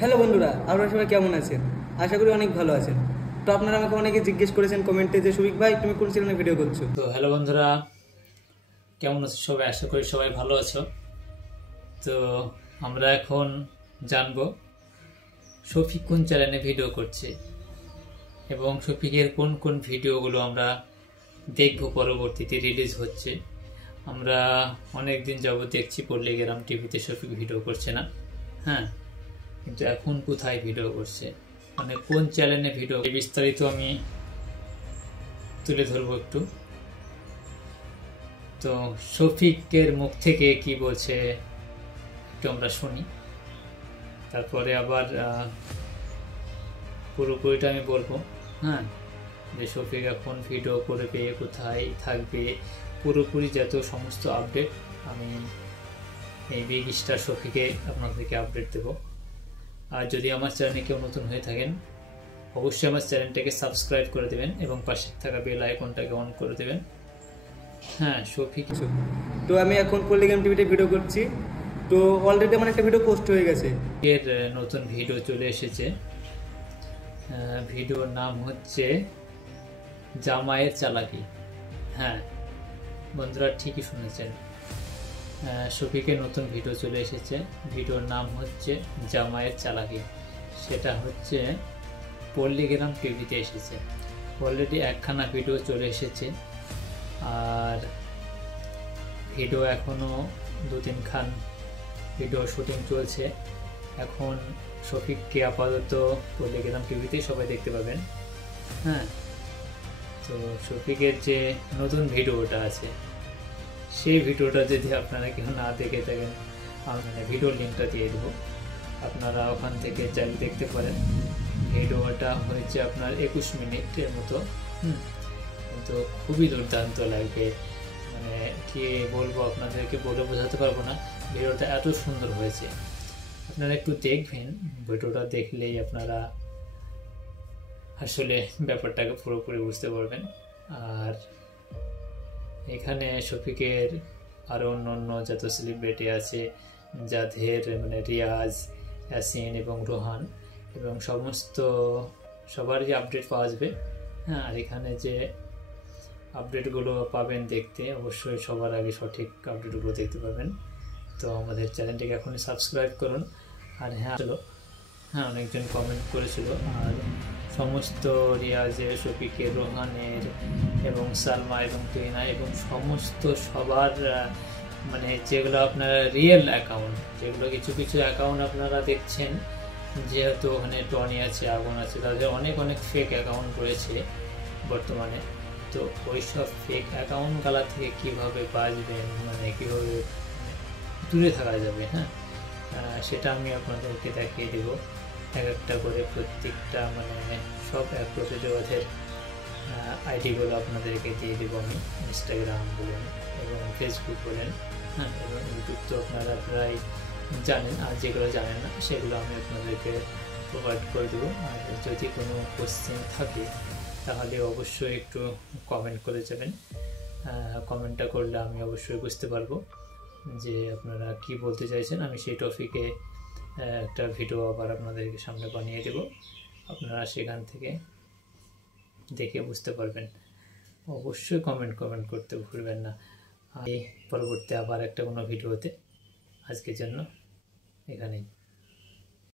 Hello বন্ধুরা, আপনারা সবাই কেমন আছেন? আশা করি অনেক ভালো আছেন। তো আপনারা আমাকে অনেকে জিজ্ঞেস করেছেন কমেন্টে যে শফিক ভাই তুমি কোন চ্যানেলে ভিডিও করছো। তো হ্যালো বন্ধুরা, কেমন আছো সবাই? আশা করি সবাই ভালো আছো। তো আমরা এখন জানবো শফিক কোন চ্যানেলে ভিডিও করছে এবং শফিকের কোন কোন ভিডিওগুলো আমরা দেখব পরবর্তীতে রিলিজ হচ্ছে। আমরা অনেক দিন যাবত দেখছি পল্লীগ্রাম টিভিতে শফিক ভিডিও করছে না, হ্যাঁ, কিন্তু এখন কোথায় ভিডিও করছে, মানে কোন চ্যানেলে ভিডিও, বিস্তারিত আমি তুলে ধরবো একটু। তো শফিকের মুখ থেকে কি বলছে একটু আমরা শুনি, তারপরে আবার পুরোপুরিটা আমি বলবো। হ্যাঁ, যে শফিক এখন ভিডিও করবে, কোথায় থাকবে, পুরোপুরি যত সমস্ত আপডেট আমি এই বিগ স্টার শফিকে আপনাদেরকে আপডেট দেব। আর যদি আমার চ্যানেলে কেউ নতুন হয়ে থাকেন অবশ্যই আমার চ্যানেলটাকে সাবস্ক্রাইব করে দেবেন এবং পাশে থাকা বেল আইকনটাকে অন করে দেবেন। হ্যাঁ, শফিক তো আমি এখন পল্লীগ্রাম টিভিতে ভিডিও করছি। তো অলরেডি আমার একটা ভিডিও পোস্ট হয়ে গেছে। এর নতুন ভিডিও চলে এসেছে। ভিডিওর নাম হচ্ছে জামাইয়ের চালাকি। হ্যাঁ বন্ধুরা, ঠিকই শুনেছেন, শফিকের নতুন ভিডিও চলে এসেছে। ভিডিওর নাম হচ্ছে জামাইয়ের চালাকি। সেটা হচ্ছে পল্লীগ্রাম টিভিতে এসেছে। অলরেডি একখানা ভিডিও চলে এসেছে আর ভিডিও এখনও 2-3 খান ভিডিও শুটিং চলছে। এখন শফিককে আপাতত পল্লীগ্রাম টিভিতে সবাই দেখতে পাবেন। হ্যাঁ, তো শফিকের যে নতুন ভিডিওটা আছে সেই ভিডিওটা যদি আপনারা কেউ না দেখে থাকেন আমি ভিডিওর লিঙ্কটা দিয়ে দেবো, আপনারা ওখান থেকে চাইলে দেখতে পারেন। ভিডিওটা হয়েছে আপনার 21 মিনিটের মতো, কিন্তু খুবই দুর্দান্ত লাগবে, মানে কি বলবো আপনাদেরকে বলে বোঝাতে পারবো না, ভিডিওটা এত সুন্দর হয়েছে। আপনারা একটু দেখবেন, ভিডিওটা দেখলেই আপনারা আসলে ব্যাপারটাকে পুরোপুরি বুঝতে পারবেন। আর এখানে শফিকের আরও অন্য যত সেলিব্রিটি আছে, যাদের মানে রিয়াজ, ইয়াসিন এবং রোহান এবং সমস্ত সবারই আপডেট পাওয়া যাবে। হ্যাঁ, আর এখানে যে আপডেটগুলো পাবেন দেখতে অবশ্যই সবার আগে সঠিক আপডেটগুলো দেখতে পাবেন। তো আমাদের চ্যানেলটিকে এখনই সাবস্ক্রাইব করুন। আর হ্যাঁ অনেকজন কমেন্ট করেছিল, আর সমস্ত রিয়াজের, শফিকের, রোহানের এবং সালমা এবং তুহিনা এবং সমস্ত সবার মানে যেগুলো আপনারা রিয়েল অ্যাকাউন্ট, যেগুলো কিছু কিছু অ্যাকাউন্ট আপনারা দেখছেন, যেহেতু ওখানে টনি আছে, আগুন আছে, তাদের অনেক অনেক ফেক অ্যাকাউন্ট রয়েছে বর্তমানে। তো ওই সব ফেক অ্যাকাউন্টগুলা থেকে কীভাবে বাঁচবেন, মানে কীভাবে দূরে থাকা যাবে, হ্যাঁ সেটা আমি আপনাদেরকে দেখিয়ে দেব এক একটা করে। প্রত্যেকটা মানে সব অ্যাপ্রোচে যোগাযোগের আইডিগুলো আপনাদেরকে দিয়ে দেবো আমি, ইনস্টাগ্রাম বলেন এবং ফেসবুক বলেন, হ্যাঁ, এবং ইউটিউব তো আপনারা প্রায় জানেন, আর যেগুলো জানেন না সেগুলো আমি আপনাদেরকে প্রোভাইড করে দেবো। আর যদি কোনো কোশ্চেন থাকে তাহলে অবশ্যই একটু কমেন্ট করে যাবেন। কমেন্টটা করলে আমি অবশ্যই বুঝতে পারবো যে আপনারা কি বলতে চাইছেন। আমি সেই টপিকে একটা ভিডিও আবার আপনাদেরকে সামনে বানিয়ে দেব, আপনারা সেখান থেকে দেখে বুঝতে পারবেন। অবশ্যই কমেন্ট করতে ভুলবেন না। পরবর্তী আবার একটা কোনো ভিডিওতে, আজকের জন্য এখানেই।